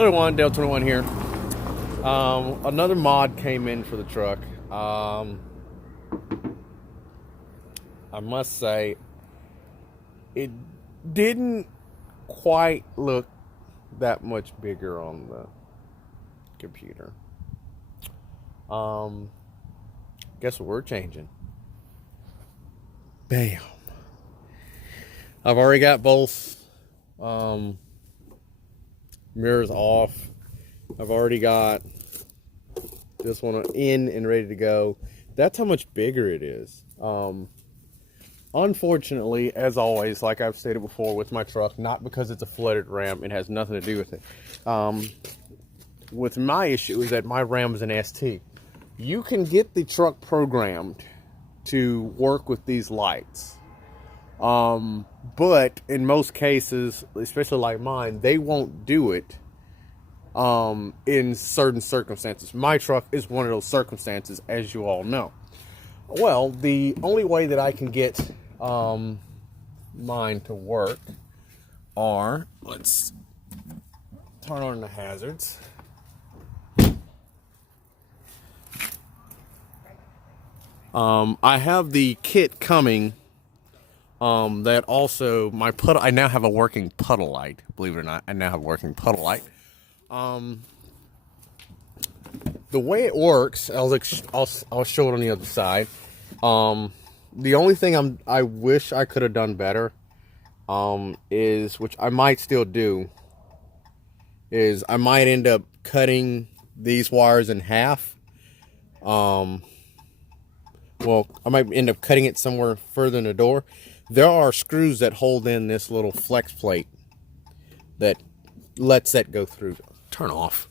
Another one, Dale 21 here. Another mod came in for the truck. I must say, it didn't quite look that much bigger on the computer. Guess what we're changing? Bam. I've already got both mirrors off. I've already got this one in and ready to go. That's how much bigger it is. Unfortunately, as always, like I've stated before with my truck, not because it's a flooded Ram, it has nothing to do with it. With my issue is that my Ram is an ST. You can get the truck programmed to work with these lights. But in most cases, especially like mine, they won't do it in certain circumstances. My truck is one of those circumstances, as you all know. Well, the only way that I can get mine to work are, let's turn on the hazards. I have the kit coming that also my puddle. I now have a working puddle light. Believe it or not, I now have a working puddle light. The way it works, I'll show it on the other side. The only thing I wish I could have done better, is, which I might still do, is I might end up cutting these wires in half. Well, I might end up cutting it somewhere further in the door. There are screws that hold in this little flex plate that lets that go through. Turn off.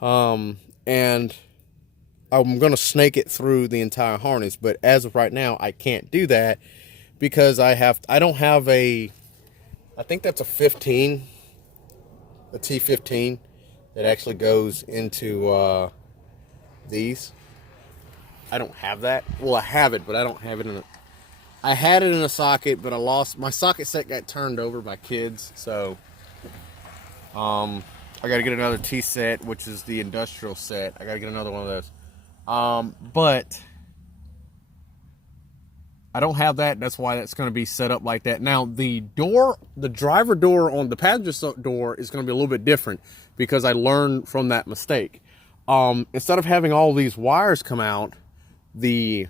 And I'm going to snake it through the entire harness. But as of right now, I can't do that because I don't have I think that's a T15 that actually goes into these. I don't have that. Well, I have it, but I don't have it I had it in a socket, but I lost my socket set. Got turned over by kids, so I got to get another T set, which is the industrial set. I got to get another one of those. But I don't have that. That's why that's going to be set up like that. Now the driver door on the passenger door is going to be a little bit different because I learned from that mistake. Instead of having all these wires come out, the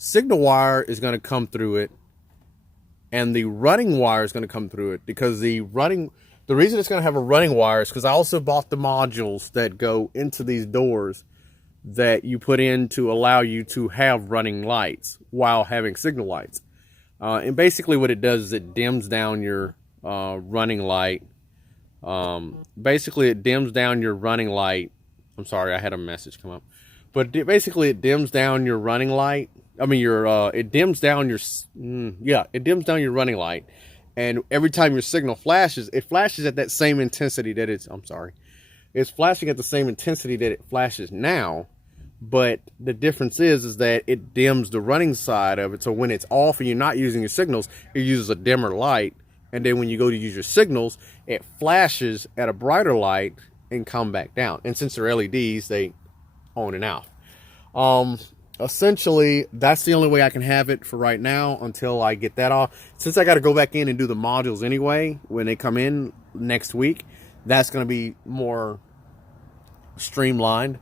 signal wire is going to come through it and the running wire is going to come through it, because the reason it's going to have a running wire is because I also bought the modules that go into these doors that you put in to allow you to have running lights while having signal lights. And basically what it does is it dims down your running light. Basically it dims down your running light. I'm sorry, I had a message come up. But basically it dims down your running light. I mean, it dims down your, it dims down your running light. And every time your signal flashes, it flashes at that same intensity that it's flashing at the same intensity that it flashes now. But the difference is that it dims the running side of it. So when it's off and you're not using your signals, it uses a dimmer light. And then when you go to use your signals, it flashes at a brighter light and come back down. And since they're LEDs, they on and out. Essentially, that's the only way I can have it for right now until I get that off. Since I got to go back in and do the modules anyway when they come in next week, that's going to be more streamlined.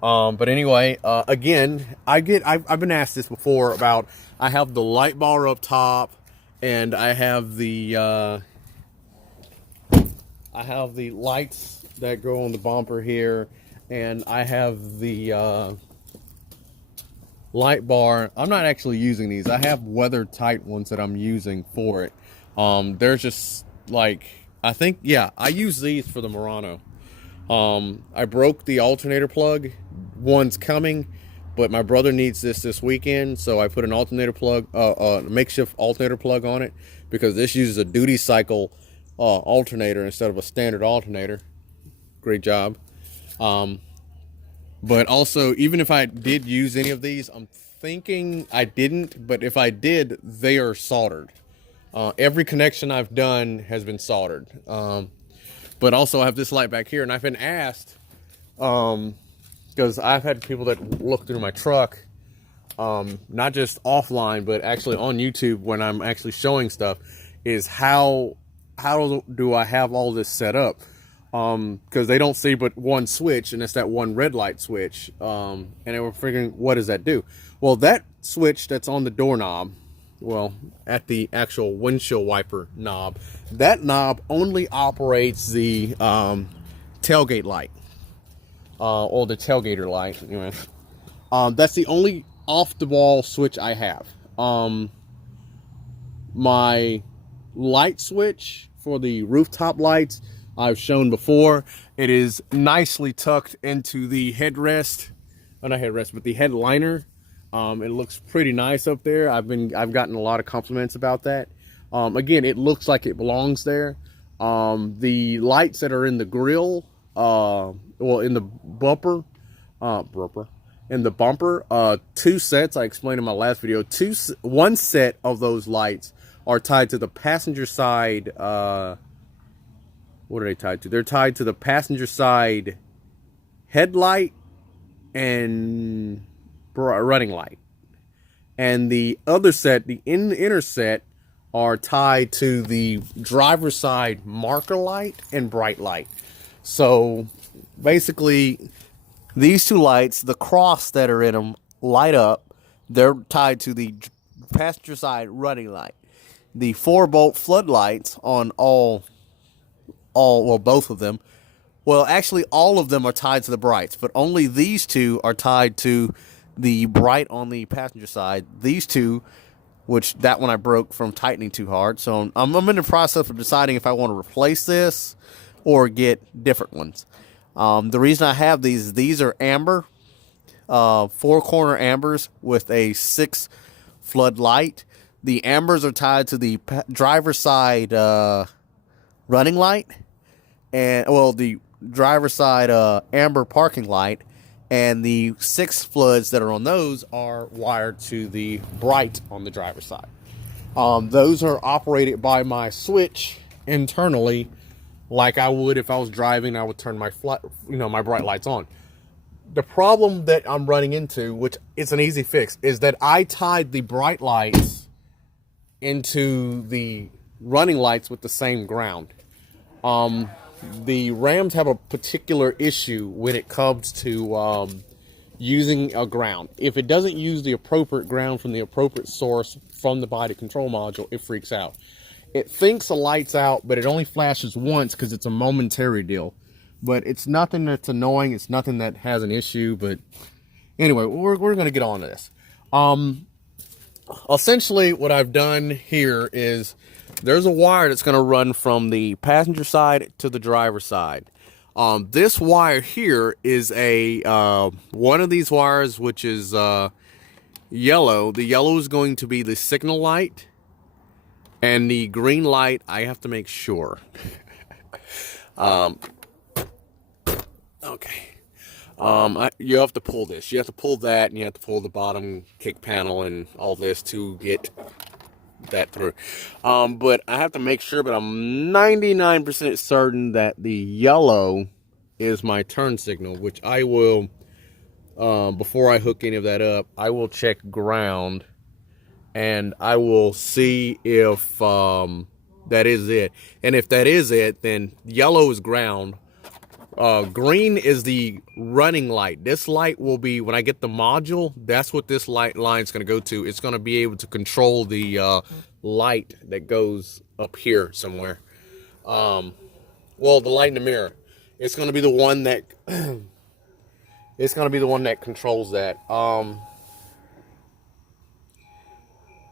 But anyway, again, I've been asked this before about, I have the light bar up top and I have the lights that go on the bumper here, and I have the light bar. I'm not actually using these. I have weather tight ones that I'm using for it. There's just like, I think, yeah, I use these for the Murano. I broke the alternator plug. One's coming, but my brother needs this weekend, so I put an alternator plug, a makeshift alternator plug on it, because this uses a duty cycle alternator instead of a standard alternator. Great job. But also, even if I did use any of these, I'm thinking I didn't, but if I did, they are soldered. Every connection I've done has been soldered. But also I have this light back here, and I've been asked, because I've had people that look through my truck, not just offline, but actually on YouTube when I'm actually showing stuff, is how do I have all this set up? Because they don't see but one switch, and it's that one red light switch. And they were figuring, what does that do? Well, that switch that's on the doorknob, well, at the actual windshield wiper knob, that knob only operates the tailgate light, or the tailgater light. Anyway, that's the only off the wall switch I have. My light switch for the rooftop lights I've shown before. It is nicely tucked into the headrest, not headrest, but the headliner. It looks pretty nice up there. I've gotten a lot of compliments about that. Again, it looks like it belongs there. The lights that are in the grill, well, in the bumper, in the bumper, two sets, I explained in my last video, one set of those lights are tied to the passenger side. What are they tied to? They're tied to the passenger side headlight and running light. And the other set, the inner set, are tied to the driver's side marker light and bright light. So basically, these two lights, the cross that are in them, light up. They're tied to the passenger side running light. The 4-volt floodlights on well, both of them. Well, actually, all of them are tied to the brights, but only these two are tied to the bright on the passenger side. These two, which that one I broke from tightening too hard. So I'm in the process of deciding if I want to replace this or get different ones. The reason I have these are amber, 4-corner ambers with a 6 floodlight. The ambers are tied to the driver's side running light, and well, the driver's side amber parking light, and the 6 floods that are on those are wired to the bright on the driver's side. Those are operated by my switch internally, like I would if I was driving. I would turn my my bright lights on. The problem that I'm running into, which it's an easy fix, is that I tied the bright lights into the running lights with the same ground. The Rams have a particular issue when it comes to using a ground. If it doesn't use the appropriate ground from the appropriate source from the body control module, it freaks out. It thinks the light's out, but it only flashes once because it's a momentary deal. But it's nothing that's annoying. It's nothing that has an issue. But anyway, we're going to get on to this. Essentially, what I've done here is there's a wire that's going to run from the passenger side to the driver's side. This wire here is a one of these wires, which is yellow. The yellow is going to be the signal light, and the green light, I have to make sure. Okay. You have to pull this. You have to pull that, and you have to pull the bottom kick panel and all this to get that through. But I have to make sure, but I'm 99% certain that the yellow is my turn signal, which I will, before I hook any of that up, I will check ground, and I will see if that is it. And if that is it, then yellow is ground. Green is the running light. This light will be, when I get the module, that's what this light line is going to go to. It's going to be able to control the light that goes up here somewhere. Well, the light in the mirror. It's going to be the one that it's going to be the one that controls that. I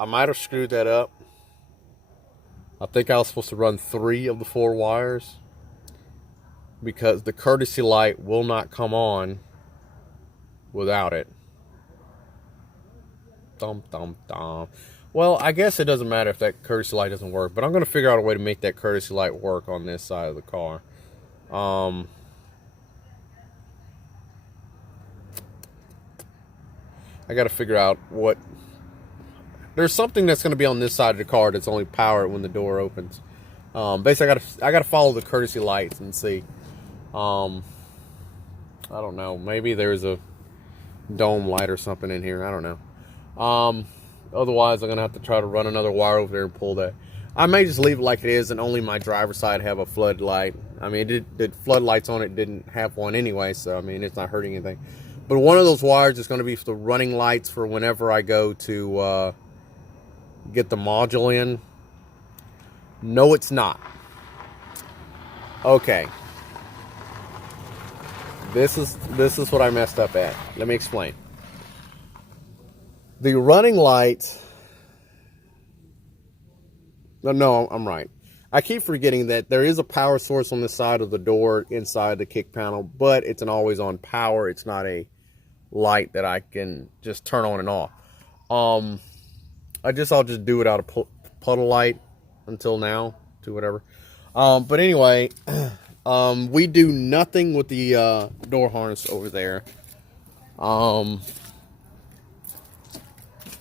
might have screwed that up. I think I was supposed to run 3 of the 4 wires, because the courtesy light will not come on without it. Dum, dum, dum. Well, I guess it doesn't matter if that courtesy light doesn't work, but I'm going to figure out a way to make that courtesy light work on this side of the car. I got to figure out what... There's something that's going to be on this side of the car that's only powered when the door opens. Basically, I gotta follow the courtesy lights and see. I don't know. Maybe there's a dome light or something in here. I don't know. Otherwise, I'm gonna have to try to run another wire over there and pull that. I may just leave it like it is, and only my driver's side have a floodlight. I mean, the floodlights on it didn't have one anyway, so I mean, it's not hurting anything. But one of those wires is going to be for the running lights for whenever I go to get the module in. No, it's not. Okay. This is what I messed up at. Let me explain. The running light. No, I'm right. I keep forgetting that there is a power source on the side of the door inside the kick panel, but it's an always-on power. It's not a light that I can just turn on and off. I'll just do it out of puddle light until now, to whatever. But anyway, we do nothing with the door harness over there.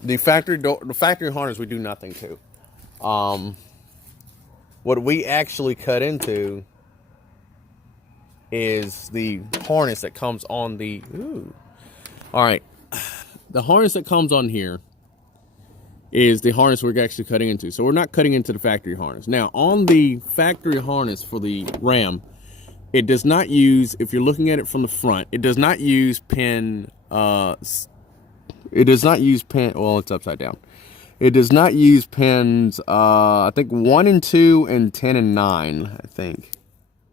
The factory harness we do nothing to. What we actually cut into is the harness that comes on the. All right, the harness that comes on here is the harness we're actually cutting into. So we're not cutting into the factory harness. Now, on the factory harness for the Ram, it does not use, if you're looking at it from the front, it does not use pin, well, it's upside down. It does not use pins, I think 1 and 2 and 10 and 9, I think.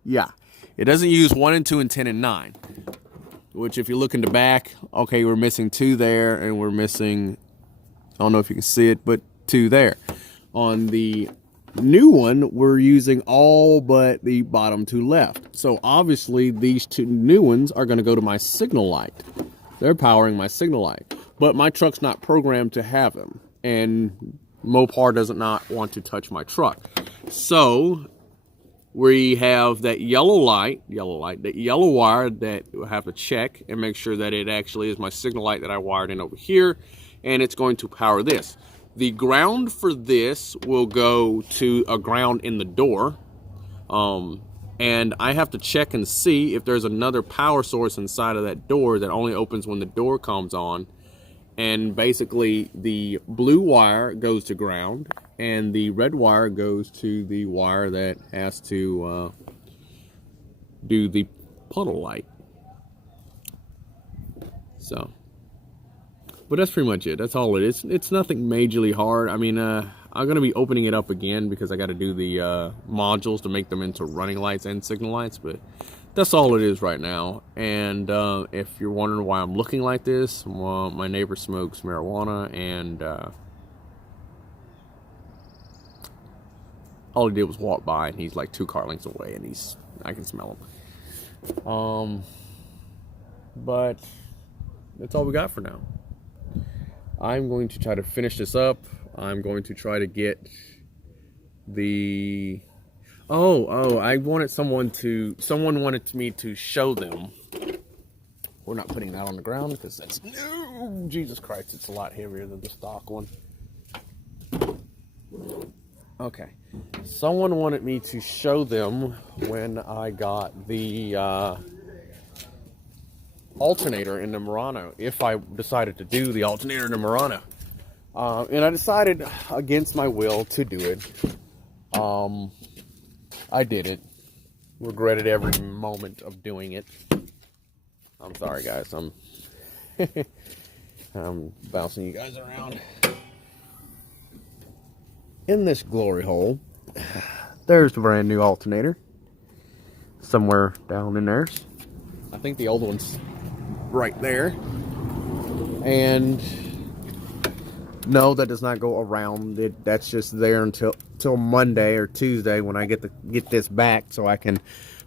Yeah, it doesn't use 1 and 2 and 10 and 9. Which, if you look in the back, okay, we're missing 2 there, and we're missing, I don't know if you can see it, but 2 there. On the new one, we're using all but the bottom 2 left. So obviously, these 2 new ones are going to go to my signal light. They're powering my signal light. But my truck's not programmed to have them. And Mopar does not want to touch my truck. So we have that yellow wire that we'll have to check and make sure that it actually is my signal light that I wired in over here, and it's going to power this. The ground for this will go to a ground in the door, and I have to check and see if there's another power source inside of that door that only opens when the door comes on. And basically, the blue wire goes to ground, and the red wire goes to the wire that has to do the puddle light. So, but that's pretty much it. That's all it is. It's nothing majorly hard. I mean, I'm going to be opening it up again because I got to do the modules to make them into running lights and signal lights, but that's all it is right now. And if you're wondering why I'm looking like this, well, my neighbor smokes marijuana, and all he did was walk by, and he's like 2 car lengths away, and I can smell him. But that's all we got for now. I'm going to try to finish this up. I'm going to try to get the... I wanted someone wanted me to show them. We're not putting that on the ground because that's no, Jesus Christ, it's a lot heavier than the stock one. Okay. Someone wanted me to show them when I got the alternator in the Murano, if I decided to do the alternator in the Murano. And I decided against my will to do it. I did it. Regretted every moment of doing it. I'm sorry, guys. I'm bouncing you guys around. In this glory hole, there's the brand new alternator. Somewhere down in there. I think the old one's right there. And no, that does not go around it. That's just there until Monday or Tuesday when I get this back, so I can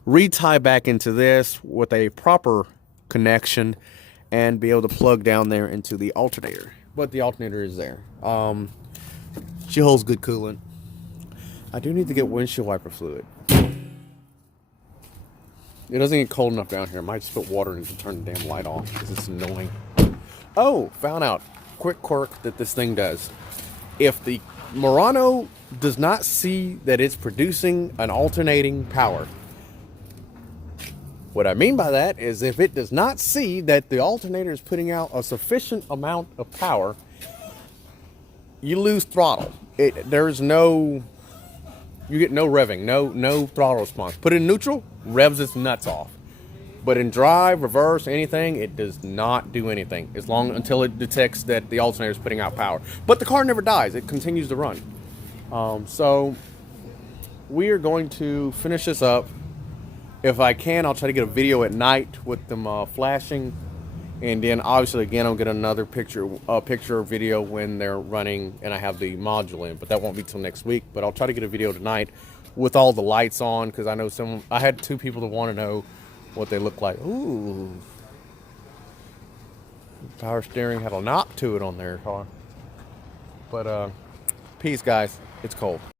retie back into this with a proper connection and be able to plug down there into the alternator. But the alternator is there. She holds good coolant. I do need to get windshield wiper fluid. It doesn't get cold enough down here. I might just put water in to turn the damn light off because it's annoying. Oh, found out. Quick quirk that this thing does. If the Murano does not see that it's producing an alternating power. What I mean by that is if it does not see that the alternator is putting out a sufficient amount of power, you lose throttle. You get no revving, no throttle response. Put it in neutral, revs its nuts off. But in drive, reverse, anything, it does not do anything until it detects that the alternator is putting out power. But the car never dies; it continues to run. So we are going to finish this up. If I can, I'll try to get a video at night with them flashing, and then obviously again I'll get another picture or video when they're running and I have the module in. But that won't be till next week. But I'll try to get a video tonight with all the lights on, because I know I had 2 people that want to know what they look like. Ooh, power steering had a knob to it on their car. But peace, guys. It's cold.